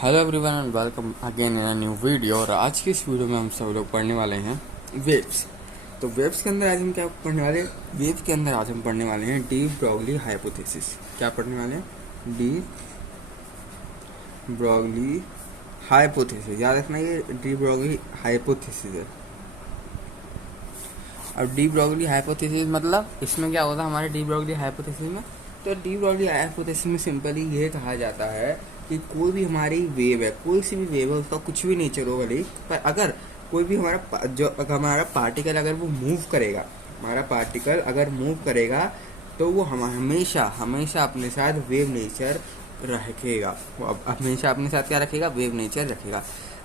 Hello everyone and welcome again in a new video. और आज की इस वीडियो में हम सब लोग पढ़ने वाले हैं वेव्स। तो वेव्स के अंदर आज हम क्या पढ़ने वाले हैं? वेव के अंदर आज हम पढ़ने वाले हैं डी ब्रॉगली हाइपोथेसिस। क्या पढ़ने वाले हैं? De Broglie hypothesis. याद रखना ये डी ब्रॉगली हाइपोथेसिस है। अब डी ब्रॉगली हाइपोथेसिस मतलब इसमें क्या होता है हमारे डी ब्रॉगली हाइपोथेसिस में? तो डी ब्रॉगली हाइपोथेसिस में सिंपली ये कहा जाता है कि कोई भी हमारी वेव है, कोई सी भी वेव है, उसका कुछ भी नेचर हो भले, पर अगर कोई भी हमारा पार्टिकल अगर वो मूव करेगा, हमारा पार्टिकल अगर मूव करेगा तो वो हम हमेशा हमेशा अपने साथ वेव नेचर रखेगा। वो हमेशा अपने साथ क्या रखेगा? वेव नेचर रखेगा।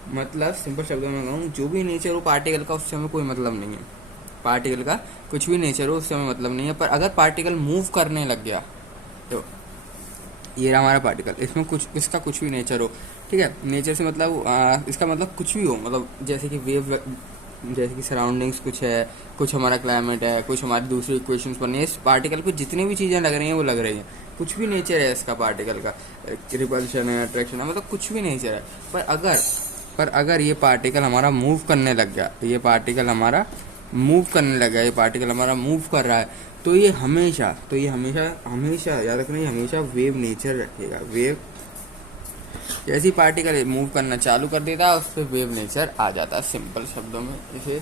मतलब सिंपल शब्दों में कहूँ, जो भी नेचर हो पार्टिकल का उससे हमें कोई मतलब नहीं है। पार्टिकल का कुछ भी नेचर हो उससे हमें मतलब नहीं है, पर अगर पार्टिकल मूव करने लग गया तो ये रहा हमारा पार्टिकल, इसमें कुछ इसका कुछ भी नेचर हो, ठीक है। नेचर से मतलब इसका मतलब कुछ भी हो, मतलब जैसे कि वेव, जैसे कि सराउंडिंग्स कुछ है, कुछ हमारा क्लाइमेट है, कुछ हमारी दूसरी इक्वेशंस बनी है, इस पार्टिकल को जितनी भी चीज़ें लग रही हैं वो लग रही हैं। कुछ भी नेचर है इसका पार्टिकल का, रिपल्शन है, अट्रैक्शन है, मतलब कुछ भी नेचर है। पर अगर ये पार्टिकल हमारा मूव करने लग गया, ये पार्टिकल हमारा मूव करने लगा, ये पार्टिकल हमारा मूव कर रहा है, तो ये हमेशा याद रखना, ये हमेशा वेव नेचर रखेगा। वेव जैसी पार्टिकल मूव करना चालू कर देता है उस पर वेव नेचर आ जाता है। सिंपल शब्दों में इसे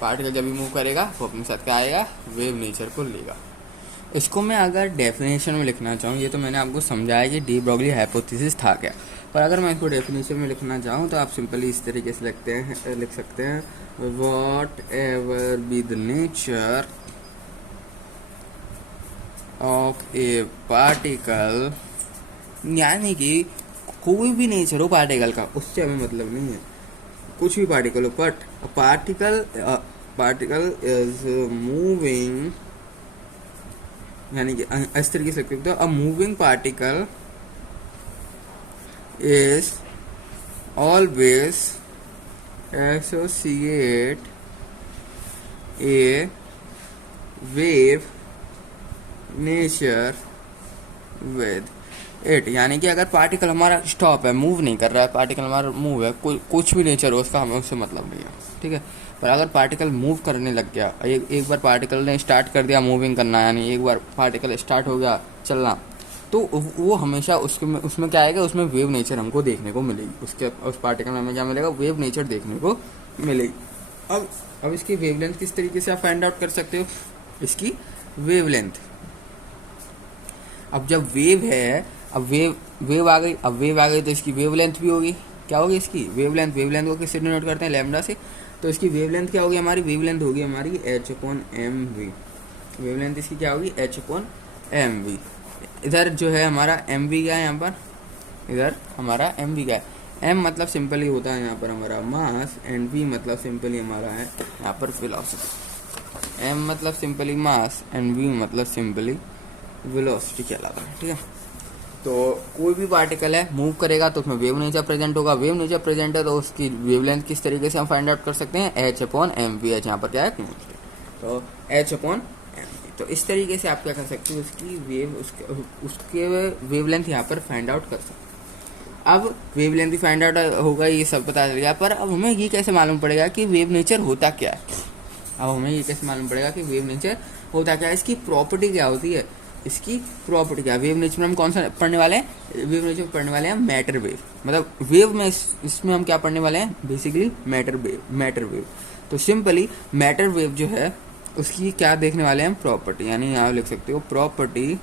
पार्टिकल जब भी मूव करेगा वो अपने साथ क्या आएगा? वेव नेचर को लेगा। इसको मैं अगर डेफिनेशन में लिखना चाहूँ, ये तो मैंने आपको समझाया कि डी ब्रॉगली हाइपोथेसिस था क्या, पर अगर मैं इसको डेफिनेशन में लिखना चाहूँ तो आप सिंपली इस तरीके से लिख सकते हैं, what ever be the nature of A particle, यानी कि कोई भी नेचर हो पार्टिकल का उससे हमें मतलब नहीं है, कुछ भी पार्टिकल हो, बट पार्टिकल इज मूविंग, यानी कि इस तरीके से लिखते हो, a moving particle is always associate A wave nature with it. यानी कि अगर पार्टिकल हमारा स्टॉप है, मूव नहीं कर रहा है, पार्टिकल हमारा मूव है, कुछ भी नेचर हो उसका, हमें उससे मतलब नहीं है, ठीक है। पर अगर पार्टिकल मूव करने लग गया, एक बार पार्टिकल ने स्टार्ट कर दिया मूविंग करना, यानी एक बार पार्टिकल स्टार्ट हो गया चलना, तो वो हमेशा उसमें क्या आएगा? उसमें वेव नेचर हमको देखने को मिलेगी। उस पार्टिकल में हमें क्या मिलेगा? वेव नेचर देखने को मिलेगी। अब इसकी वेवलेंथ किस तरीके से आप फाइंड आउट कर सकते हो? इसकी वेवलेंथ, अब जब वेव है, अब वेव आ गई तो इसकी वेवलेंथ भी होगी। क्या होगी इसकी वेवलेंथ? वेवलेंथ को किससे डिनोट करते हैं? लैम्डा से। तो इसकी वेवलेंथ क्या होगी? हमारी वेवलेंथ होगी हमारी h/mv। वेवलेंथ इसकी क्या होगी? h/mv। इधर जो है हमारा mv क्या है? यहाँ पर इधर हमारा mv क्या है? m मतलब सिंपली होता है यहाँ पर हमारा मास, एंड v मतलब सिंपली हमारा है यहाँ पर वेलोसिटी। m मतलब सिंपली मास एंड v मतलब सिंपली वेलोसिटी कहलाता है, ठीक है। तो कोई भी पार्टिकल है मूव करेगा तो उसमें वेव नेचर प्रेजेंट होगा। वेव नेचर प्रेजेंट है तो उसकी वेवलेंथ किस तरीके से हम फाइंड आउट कर सकते हैं? h/mv। h यहाँ पर क्या है? तो h/mv। तो इस तरीके से आप क्या कर सकते हो? उसकी उसके वेवलेंथ यहाँ पर फाइंड आउट कर सकते हैं। अब वेवलेंथ ही फाइंड आउट होगा, ये सब पता चल गया, पर अब हमें ये कैसे मालूम पड़ेगा कि वेव नेचर होता क्या है? अब हमें ये कैसे मालूम पड़ेगा कि वेव नेचर होता क्या है? इसकी प्रॉपर्टी क्या होती है? इसकी प्रॉपर्टी क्या? वेव नेचर में हम कौन सा पढ़ने वाले हैं? वेव नेचर में पढ़ने वाले हैं मैटर वेव। मतलब वेव में इसमें हम क्या पढ़ने वाले हैं? Basically matter wave. तो सिंपली मैटर वेव जो है उसकी क्या देखने वाले हैं? प्रॉपर्टी। यानी यहाँ लिख सकते हो प्रॉपर्टी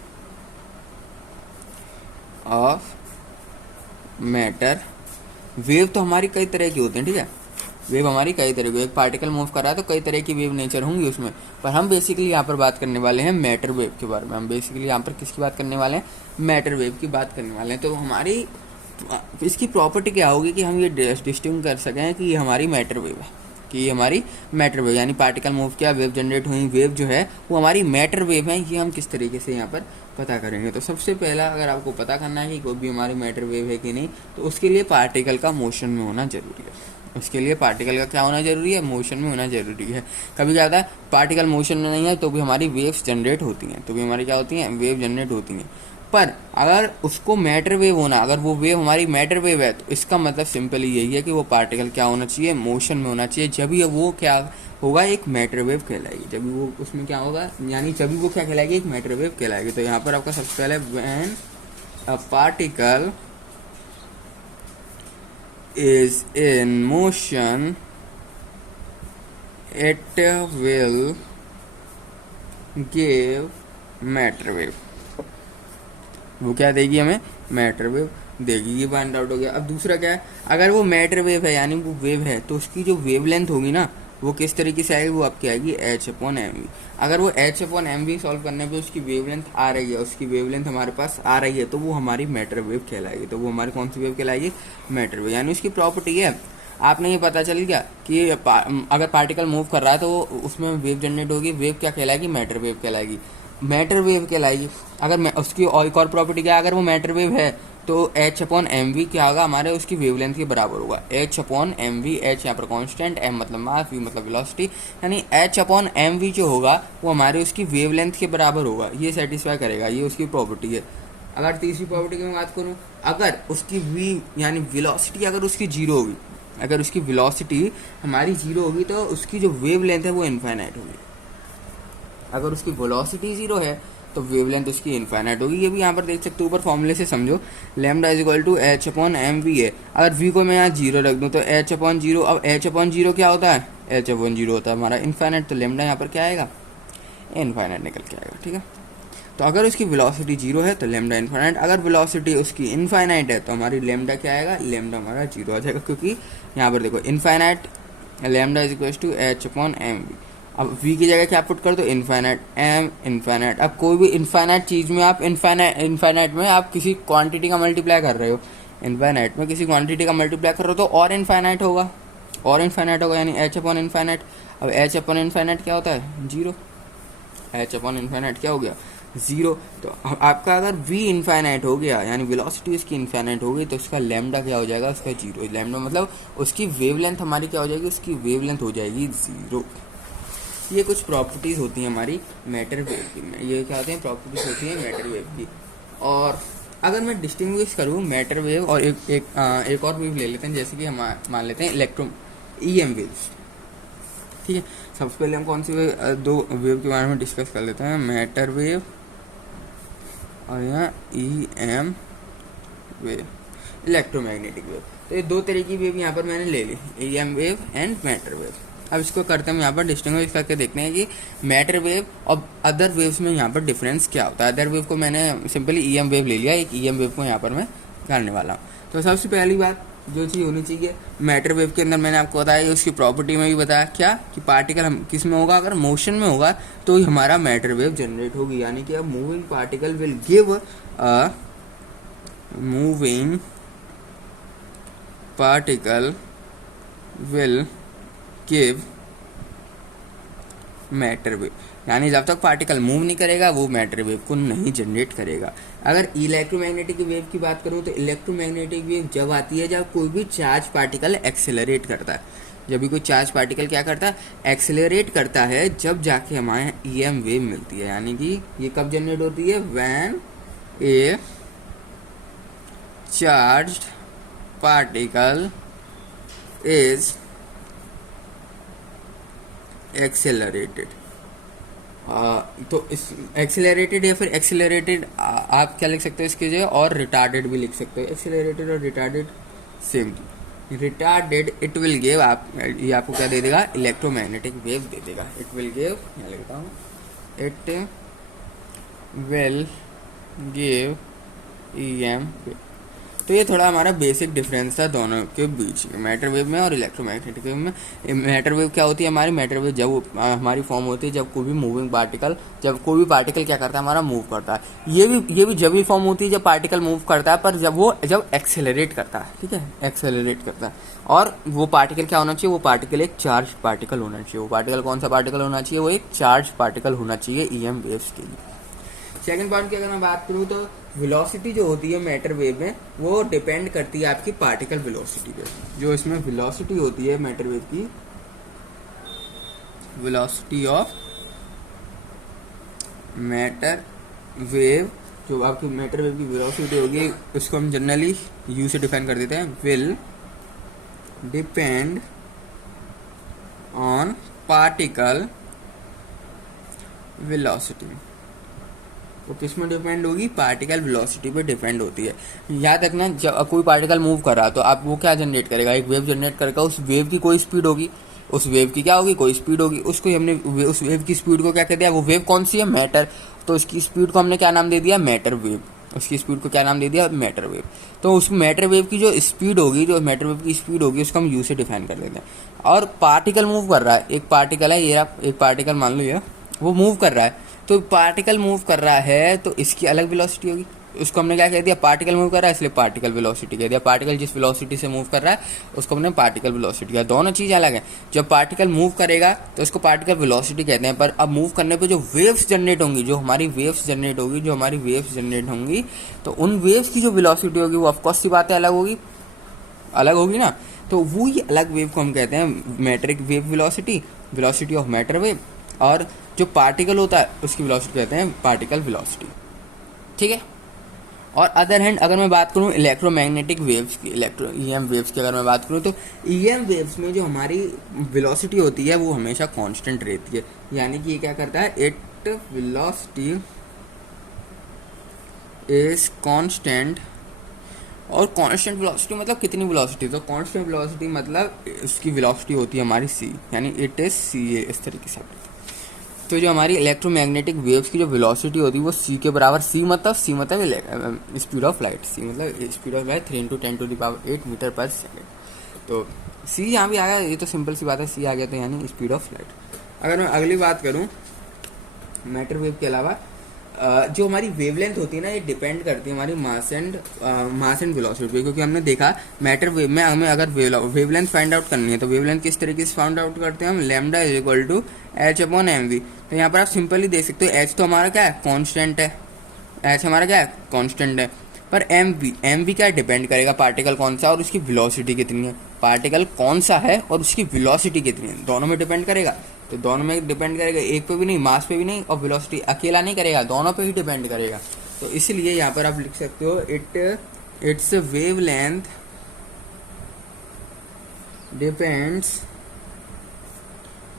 ऑफ मैटर वेव। तो हमारी कई तरह की होती है, ठीक है। वेव हमारी कई तरह की, एक पार्टिकल मूव कर रहा है तो कई तरह की वेव नेचर होंगी उसमें, पर हम बेसिकली यहाँ पर बात करने वाले हैं मैटर वेव के बारे में। हम बेसिकली यहाँ पर किसकी बात करने वाले हैं? मैटर वेव की बात करने वाले हैं। तो हमारी इसकी प्रॉपर्टी क्या होगी कि हम ये डिस्टिंग कर सकें कि ये हमारी मैटर वेव है, कि ये हमारी मैटर वेव, यानी पार्टिकल मूव किया, वेव जनरेट हुई, वेव जो है वो हमारी मैटर वेव है। ये हम किस तरीके से यहाँ पर पता करेंगे? तो सबसे पहला अगर आपको पता करना है कि कोई भी हमारी मैटर वेव है कि नहीं, तो उसके लिए पार्टिकल का मोशन में होना जरूरी है। उसके लिए पार्टिकल का क्या होना जरूरी है? मोशन में होना जरूरी है। कभी क्या होता है पार्टिकल मोशन में नहीं है तो भी हमारी वेव्स जनरेट होती हैं, तो भी हमारी क्या होती हैं? वेव जनरेट होती हैं। पर अगर उसको मैटर वेव होना, अगर वो वेव हमारी मैटर वेव है, तो इसका मतलब सिंपली यही है कि वो पार्टिकल क्या होना चाहिए, मोशन में होना चाहिए। जब ही वो क्या होगा, एक मैटर वेव कहलाएगी। जब वो उसमें क्या होगा, यानी जब वो क्या कहलाएगी, एक मैटर वेव कहलाएगी। तो यहाँ पर आपका सबसे पहले when a particle is in motion it will give matter wave. वो क्या देगी हमें, मैटर वेव देगी। ये पॉइंट आउट हो गया। अब दूसरा क्या है, अगर वो मैटर वेव है यानी वो वेव है, तो उसकी जो वेव लेंथ होगी ना, वो किस तरीके से आएगी, वो आपकी आएगी h/mv। अगर वो h/mv सॉल्व करने पे उसकी वेवलेंथ आ रही है, उसकी वेवलेंथ हमारे पास आ रही है, तो वो हमारी मैटर वेव कहलाएगी। तो वो हमारी कौन सी वेव कहलाएगी, मैटर वेव। यानी उसकी प्रॉपर्टी है, आपने ये पता चल गया कि अगर पार्टिकल मूव कर रहा है तो उसमें वेव जनरेट होगी। वेव क्या कहलाएगी, मैटर वेव कहलाएगी, मैटर वेव कहलाएगी। अगर उसकी और एक और प्रॉपर्टी क्या है, अगर वो मैटर वेव है तो h/mv क्या होगा, हमारे उसकी वेवलेंथ के बराबर होगा। h/mv, h यहाँ पर कांस्टेंट, m मतलब मास, v मतलब वेलोसिटी, यानी h/mv जो होगा वो हमारे उसकी वेवलेंथ के बराबर होगा। ये सेटिस्फाई करेगा, ये उसकी प्रॉपर्टी है। अगर तीसरी प्रॉपर्टी की मैं बात करूँ, अगर उसकी v यानी वेलोसिटी अगर उसकी जीरो होगी, अगर उसकी वेलोसिटी हमारी जीरो होगी तो उसकी जो वेवलेंथ है वो इनफाइनाइट होगी। अगर उसकी वेलोसिटी जीरो है तो वेवलेंथ उसकी इनफाइनाइट होगी। ये भी यहाँ पर देख सकते हो, ऊपर फॉर्मूले से समझो, lambda is equal to h/mv है। अगर v को मैं यहाँ जीरो रख दूँ तो h/0, अब h/0 क्या होता है, h/0 होता है हमारा इनफाइनाइट, तो लैम्डा यहाँ पर क्या आएगा, इनफाइनाइट निकल के आएगा। ठीक है, तो अगर उसकी वेलोसिटी जीरो है तो लैम्डा इनफाइनाइट, अगर वेलोसिटी उसकी इनफाइनाइट है तो हमारी लैम्डा क्या आएगा, लैम्डा हमारा जीरो आ जाएगा, क्योंकि यहाँ पर देखो infinite lambda is equal to h/mv। अब v की जगह क्या पुट कर दो, इनफाइनाइट, m इनफाइनाइट। अब कोई भी इनफाइनाइट चीज में आप इनफाइनाइट में आप किसी क्वांटिटी का मल्टीप्लाई कर रहे हो, इनफाइनाइट में किसी क्वांटिटी का मल्टीप्लाई कर रहे हो तो और इनफाइनाइट होगा, और इनफाइनाइट होगा, यानी h/इनफाइनाइट। अब h/इनफाइनाइट क्या होता है, जीरो। h/इनफाइनाइट क्या हो गया, जीरो। तो आपका अगर v इनफाइनाइट हो गया यानी वेलोसिटी उसकी इनफाइनाइट हो गई, तो उसका लैम्डा क्या हो जाएगा, उसका जीरो। लैम्डा मतलब उसकी वेवलेंथ हमारी क्या हो जाएगी, उसकी वेवलेंथ हो जाएगी जीरो। ये कुछ प्रॉपर्टीज होती हैं हमारी मैटर वेव की। ये क्या होते हैं, प्रॉपर्टीज होती हैं मैटर वेव की। और अगर मैं डिस्टिंग्विश करूँ मैटर वेव और एक और वेव ले लेते हैं, जैसे कि हम मान लेते हैं EM वेव्स। ठीक है, सबसे पहले हम कौन सी वेव, दो वेव के बारे में डिस्कस कर लेते हैं, मैटर वेव और यहाँ EM वेव, इलेक्ट्रोमैग्नेटिक वेव। तो ये दो तरह की वेव यहाँ पर मैंने ले ली, EM wave and matter wave. अब इसको करते हैं, यहाँ पर डिस्टिंग्विश करके देखते हैं कि मैटर वेव और अदर वेव्स में यहाँ पर डिफरेंस क्या होता है। अदर वेव को मैंने सिंपली EM वेव ले लिया, एक EM वेव को यहाँ पर मैं करने वाला हूँ। तो सबसे पहली बात जो चीज़ होनी चाहिए मैटर वेव के अंदर, मैंने आपको बताया, उसकी प्रॉपर्टी में भी बताया क्या, कि पार्टिकल हम किस में होगा, अगर मोशन में होगा तो ही हमारा मैटर वेव जनरेट होगी। यानी कि अब moving particle will give a moving particle will give matter wave, यानी जब तक पार्टिकल मूव नहीं करेगा वो मैटर वेव को नहीं जनरेट करेगा। अगर इलेक्ट्रोमैग्नेटिक वेव की बात करूं तो इलेक्ट्रोमैग्नेटिक वेव जब आती है जब कोई भी चार्ज पार्टिकल एक्सेलरेट करता है। जब भी कोई चार्ज पार्टिकल क्या करता है, एक्सेलरेट करता है, जब जाके हमारे EM वेव मिलती है। यानी कि ये कब जनरेट होती है, when A charged particle is accelerated. तो इस एक्सेलरेटेड या फिर एक्सेलरेटेड आप क्या लिख सकते हो इसकी जगह, और रिटार्डेड भी लिख सकते हो। एक्सेलरेटेड और retarded same. Retarded it will give, आप ये आपको क्या दे देगा, इलेक्ट्रोमैग्नेटिक वेव दे देगा। इट विल गिव, मैं लिखता हूँ, it will give EM wave. तो ये थोड़ा हमारा बेसिक डिफरेंस था दोनों के बीच, मैटर वेव में और इलेक्ट्रोमैग्नेटिक वेव में। मैटर वेव क्या होती है हमारी, मैटर वेव जब हमारी फॉर्म होती है जब कोई भी मूविंग पार्टिकल, जब कोई भी पार्टिकल क्या करता है, हमारा मूव करता है। ये भी जब भी फॉर्म होती है जब पार्टिकल मूव करता है, पर जब एक्सेलरेट करता है। ठीक है, एक्सेलरेट करता है। और वो पार्टिकल क्या होना चाहिए, वो पार्टिकल एक चार्ज पार्टिकल होना चाहिए। वो पार्टिकल कौन सा पार्टिकल होना चाहिए, वो एक चार्ज पार्टिकल होना चाहिए EM वेव्स के लिए। सेकंड पॉइंट की अगर मैं बात करूँ तो वेलोसिटी जो होती है मैटर वेव में वो डिपेंड करती है आपकी पार्टिकल वेलोसिटी पे। जो इसमें वेलोसिटी होती है मैटर वेव की, वेलोसिटी ऑफ मैटर वेव जो आपकी मैटर वेव की वेलोसिटी होगी उसको हम जनरली यू से डिफाइन कर देते हैं, will depend on particle velocity. वो किस में डिपेंड होगी? पार्टिकल वेलोसिटी पे डिपेंड होती है। याद रखना, जब कोई पार्टिकल मूव कर रहा है तो आप वो क्या जनरेट करेगा? एक वेव जनरेट करेगा। उस वेव की कोई स्पीड होगी, उस वेव की क्या होगी? कोई स्पीड होगी। उसको हमने उस वेव की स्पीड को क्या कह दिया? वो वेव कौन सी है? मैटर। तो उसकी स्पीड को हमने क्या नाम दे दिया? Matter wave. उसकी स्पीड को क्या नाम दे दिया? Matter wave. तो उस मैटर वेव की जो स्पीड होगी, जो मैटर वेव की स्पीड होगी, उसको हम यू से डिफाइन कर देते हैं। और पार्टिकल मूव कर रहा है, एक पार्टिकल है ये, आप एक पार्टिकल मान लो ये, वो मूव कर रहा है। तो पार्टिकल मूव कर रहा है तो इसकी अलग वेलोसिटी होगी। उसको हमने क्या कह दिया? पार्टिकल मूव कर रहा है, इसलिए पार्टिकल वेलोसिटी कह दिया। पार्टिकल जिस वेलोसिटी से मूव कर रहा है उसको हमने पार्टिकल वेलोसिटी कहा। दोनों चीज़ अलग है। जब पार्टिकल मूव करेगा तो उसको पार्टिकल वेलोसिटी कहते हैं, पर अब मूव करने पे जो वेव्स जनरेट होंगी, जो हमारी वेव्स जनरेट होंगी, तो उन वेव्स की जो वेलोसिटी होगी वो ऑफकोर्स सी बात है अलग होगी ना। तो वो ही अलग वेव को हम कहते हैं matric wave velocity of matter wave. और जो पार्टिकल होता है उसकी वेलोसिटी कहते हैं पार्टिकल वेलोसिटी। ठीक है। और अदर हैंड अगर मैं बात करूं इलेक्ट्रोमैग्नेटिक वेव्स की, ईएम वेव्स की अगर मैं बात करूं, तो ईएम वेव्स में जो हमारी वेलोसिटी होती है वो हमेशा कांस्टेंट रहती है। यानी कि ये क्या करता है? It velocity is constant. और कांस्टेंट वेलोसिटी मतलब कितनी वेलोसिटी? तो कांस्टेंट वेलोसिटी मतलब उसकी वेलोसिटी होती है हमारी सी, यानी इट इज सी ए, इस तरीके से। तो जो हमारी इलेक्ट्रोमैग्नेटिक वेव्स की जो वेलोसिटी होती है वो सी के बराबर, सी मतलब स्पीड ऑफ लाइट, सी मतलब स्पीड ऑफ लाइट 3 × 10⁸ मीटर पर सेकेंड। तो सी यहाँ भी आ गया, ये तो सिंपल सी बात है, सी आ गया तो यानी स्पीड ऑफ लाइट। अगर मैं अगली बात करूँ मैटर वेव के अलावा, जो हमारी वेवलेंथ होती है ना, ये डिपेंड करती है हमारी मास एंड वेलोसिटी पे। क्योंकि हमने देखा मैटर वेव में हमें अगर वेवलेंथ फाइंड आउट करनी है तो वेवलेंथ किस तरीके से फाइंड आउट करते हैं हम? Lambda is equal to h/mv। तो यहाँ पर आप सिंपली देख सकते हो h तो हमारा क्या है? कांस्टेंट है। h हमारा क्या है? कांस्टेंट है। पर mv क्या डिपेंड करेगा? पार्टिकल कौन सा और उसकी वेलोसिटी कितनी है। पार्टिकल कौन सा है और उसकी वेलोसिटी कितनी है, दोनों में डिपेंड करेगा। तो दोनों में डिपेंड करेगा, एक पे भी नहीं, मास पे भी नहीं, और वेलोसिटी अकेला नहीं करेगा, दोनों पे ही डिपेंड करेगा। तो इसलिए यहाँ पर आप लिख सकते हो it's wavelength depends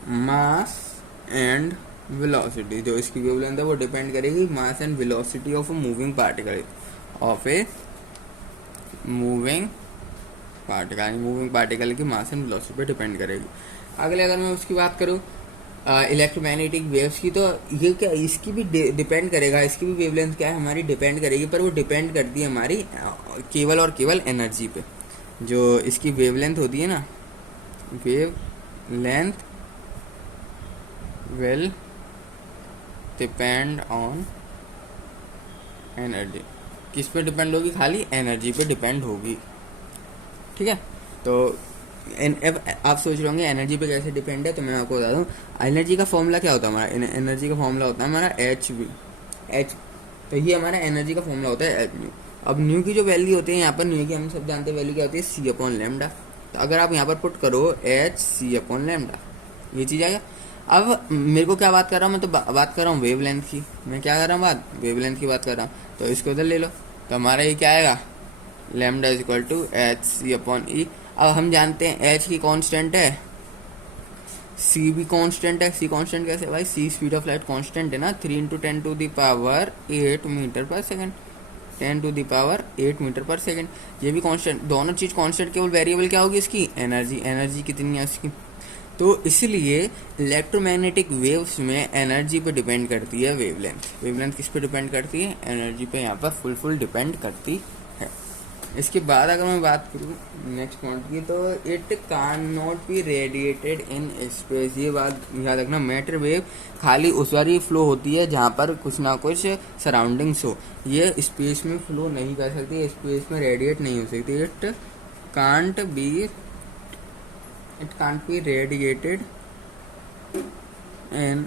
mass and velocity. जो इसकी वेवलेंथ है वो डिपेंड करेगी mass and velocity of moving particle, moving particle की मास एंड वेलोसिटी पे डिपेंड करेगी। अगले अगर मैं उसकी बात करूँ इलेक्ट्रोमैग्नेटिक वेव्स की, तो ये क्या इसकी भी डिपेंड करेगा, इसकी भी वेवलेंथ क्या है हमारी डिपेंड करेगी, पर वो डिपेंड करती है हमारी केवल और केवल एनर्जी पे। जो इसकी वेवलेंथ होती है ना, wavelength will depend on energy. किस पे डिपेंड होगी? खाली एनर्जी पे डिपेंड होगी। ठीक है। तो अब आप सोच रहे होंगे एनर्जी पे कैसे डिपेंड है, तो मैं आपको बता दूं एनर्जी का फॉर्मूला क्या होता है हमारा। एनर्जी का फॉर्मूला होता है हमारा एच। तो ये हमारा एनर्जी का फॉर्मूला होता है एच न्यू। अब न्यू की जो वैल्यू होती है यहाँ पर, न्यू की हम सब जानते हैं वैल्यू क्या होती है? c/λ। तो अगर आप यहाँ पर पुट करो एच c/λ, ये चीज़ आएगा। अब मेरे को क्या बात कर रहा हूँ मैं? तो बात कर रहा हूँ वेवलेंथ की। मैं क्या कर रहा हूँ? वेवलेंथ की बात कर रहा हूँ। तो इसको उधर ले लो, तो हमारा ये क्या आएगा? Lambda is equal to H c/e। अब हम जानते हैं एच की कांस्टेंट है, सी भी कांस्टेंट है। सी कांस्टेंट कैसे भाई? सी स्पीड ऑफ लाइट कांस्टेंट है ना, 3 × 10⁸ मीटर पर सेकेंड, 10⁸ मीटर पर सेकेंड। ये भी कांस्टेंट, दोनों चीज कांस्टेंट। केवल वेरिएबल क्या होगी इसकी? एनर्जी कितनी है इसकी। तो इसलिए इलेक्ट्रोमैग्नेटिक वेव्स में एनर्जी पे डिपेंड करती है वेवलेंथ किस पे डिपेंड करती है? एनर्जी पे यहाँ पर फुल डिपेंड करती है। इसके बाद अगर मैं बात करूँ नेक्स्ट पॉइंट की, तो it can not be radiated in space. ये बात याद रखना, मैटर वेव खाली उस बार ही फ्लो होती है जहाँ पर कुछ ना कुछ सराउंडिंग्स हो। ये स्पेस में फ्लो नहीं कर सकती, स्पेस में रेडिएट नहीं हो सकती। It can't be radiated in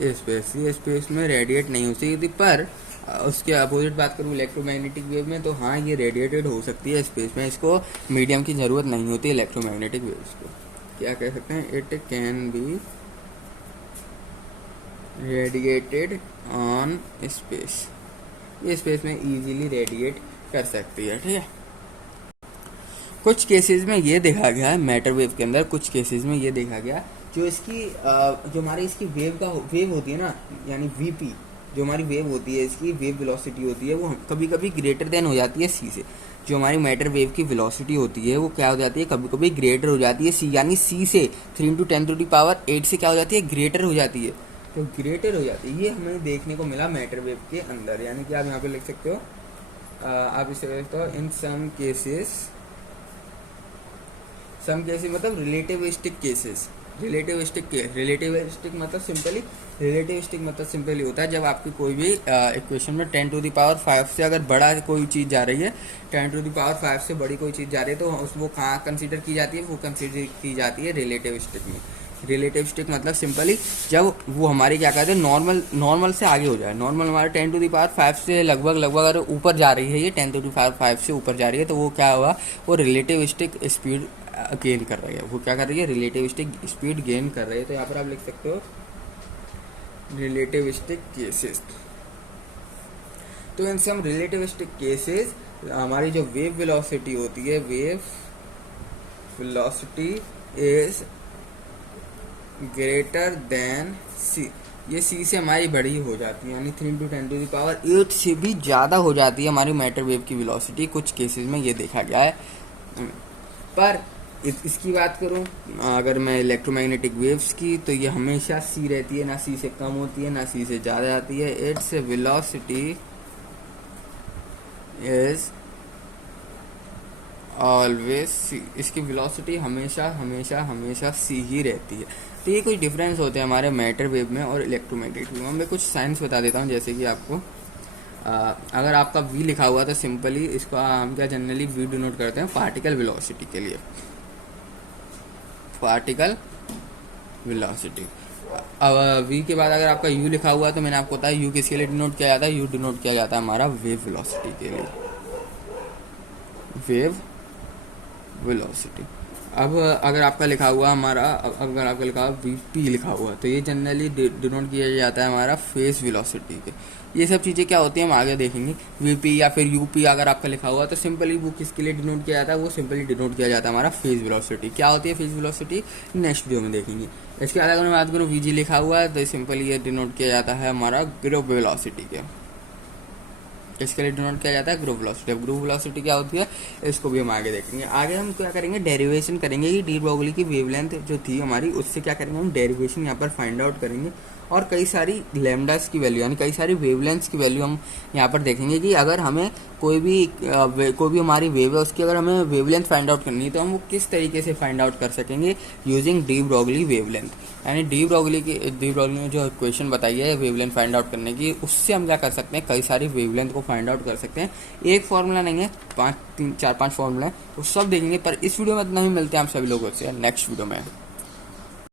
space. ये स्पेस में रेडिएट नहीं हो सकती। पर उसके अपोजिट बात करूँ इलेक्ट्रोमैग्नेटिक वेव में, तो हाँ ये रेडिएटेड हो सकती है स्पेस में। इसको मीडियम की ज़रूरत नहीं होती इलेक्ट्रोमैग्नेटिक वेव्स को। क्या कह सकते हैं? It can be radiated on space. ये स्पेस में इजीली रेडिएट कर सकती है, ठीक है। कुछ केसेस में ये देखा गया है मैटर वेव के अंदर, कुछ केसेस में ये देखा गया जो इसकी जो हमारी इसकी वेव होती है ना, यानी वीपी, जो हमारी वेव होती है, इसकी वेव वेलोसिटी होती है, वो कभी कभी ग्रेटर देन हो जाती है सी से। जो हमारी मैटर वेव की वेलोसिटी होती है वो क्या हो जाती है, कभी कभी ग्रेटर हो जाती है सी, यानी सी से 3 × 10⁸ से क्या हो जाती है, ग्रेटर हो जाती है। तो ग्रेटर हो जाती है, ये हमें देखने को मिला मैटर वेव के अंदर। यानी कि आप यहाँ पे लिख सकते हो, आप इसे लिख सकते हो इन सम केसेस मतलब रिलेटिविस्टिक केसेस। रिलेटिविस्टिक मतलब सिंपली होता है जब आपकी कोई भी इक्वेशन में 10⁵ से अगर बड़ा कोई चीज़ जा रही है, 10⁵ से बड़ी कोई चीज़ जा रही है, तो वो कहाँ कंसीडर की जाती है, वो कंसीडर की जाती है रिलेटिविस्टिक में। रिलेटिविस्टिक मतलब सिंपली जब वो हमारी क्या कहते हैं, नॉर्मल से आगे हो जाए। नॉर्मल हमारे 10⁵ से लगभग अगर ऊपर जा रही है, ये 10⁵ से ऊपर जा रही है, तो वो क्या हुआ, वो रिलेटिविस्टिक स्पीड गेन कर रही है। वो क्या कर रही है, रिलेटिविस्टिक स्पीड गेन कर रही है। तो यहाँ पर आप लिख सकते हो रिलेटिविस्टिक केसेस। तो इन सम रिलेटिविस्टिक केसेस हमारी जो वेव वेलोसिटी होती है, wave velocity is greater than C. ये सी से हमारी बड़ी हो जाती है, यानी 3 × 10⁸ से भी ज़्यादा हो जाती है हमारी मैटर वेव की वेलोसिटी। कुछ केसेस में ये देखा गया है। पर इसकी बात करूं अगर मैं इलेक्ट्रोमैग्नेटिक वेव्स की, तो ये हमेशा सी रहती है, ना सी से कम होती है ना सी से ज़्यादा आती है। Its velocity is always see. इसकी वेलोसिटी हमेशा सी ही रहती है। तो ये कुछ डिफरेंस होते हैं हमारे मैटर वेव में और इलेक्ट्रोमैग्नेटिक वेव में। मैं कुछ साइंस बता देता हूँ, जैसे कि आपको अगर आपका वी लिखा हुआ तो सिंपली इसको हम क्या जनरली वी डिनोट करते हैं पार्टिकल वेलोसिटी के लिए, पार्टिकल वेलोसिटी। अब वी के बाद अगर आपका यू लिखा हुआ है तो मैंने आपको बताया यू किसके लिए डिनोट किया जाता है, यू डिनोट किया जाता है हमारा वेव वेलोसिटी के लिए, वेव वेलोसिटी। अब अगर आपका लिखा हुआ वी पी लिखा हुआ तो ये जनरली डिनोट किया जाता है हमारा फेज वेलोसिटी के। ये सब चीज़ें क्या होती हैं हम आगे देखेंगे। वीपी या फिर यूपी अगर आपका लिखा हुआ तो सिंपली वो किसके लिए डिनोट किया जाता है, वो सिंपली डिनोट किया जाता है हमारा फेज वेलोसिटी। क्या होती है फेज वेलोसिटी, नेक्स्ट वीडियो में देखेंगे। इसके बाद अगर मैं बात करूँ वीजी लिखा हुआ है तो सिंपली ये डिनोट किया जाता है हमारा ग्रुप वेलोसिटी के। इसके लिए डिनोट किया जाता है ग्रुप वेलोसिटी। अब ग्रुप वेलोसिटी क्या होती है इसको भी हम आगे देखेंगे। आगे हम क्या करेंगे, डेरिवेशन करेंगे कि डी ब्रोगली की वेवलेंथ जो थी हमारी उससे क्या करेंगे हम डेरिवेशन यहाँ पर फाइंड आउट करेंगे, और कई सारी लैम्डास की वैल्यू यानी कई सारी वेवलेंथ्स की वैल्यू हम यहाँ पर देखेंगे कि अगर हमें कोई भी हमारी वेव है उसकी अगर हमें वेवलेंथ फाइंड आउट करनी है तो हम वो किस तरीके से फाइंड आउट कर सकेंगे यूजिंग डी ब्रोगली वेवलेंथ। यानी डी ब्रोगली ने जो इक्वेशन बताई है वेवलेंथ फाइंड आउट करने की, उससे हम क्या कर सकते हैं कई सारी वेवलेंथ को फाइंड आउट कर सकते हैं। एक फॉर्मूला नहीं है, 4-5 फॉर्मूला है, वो सब देखेंगे। पर इस वीडियो में इतना ही, मिलते हैं आप सभी लोगों से नेक्स्ट वीडियो में।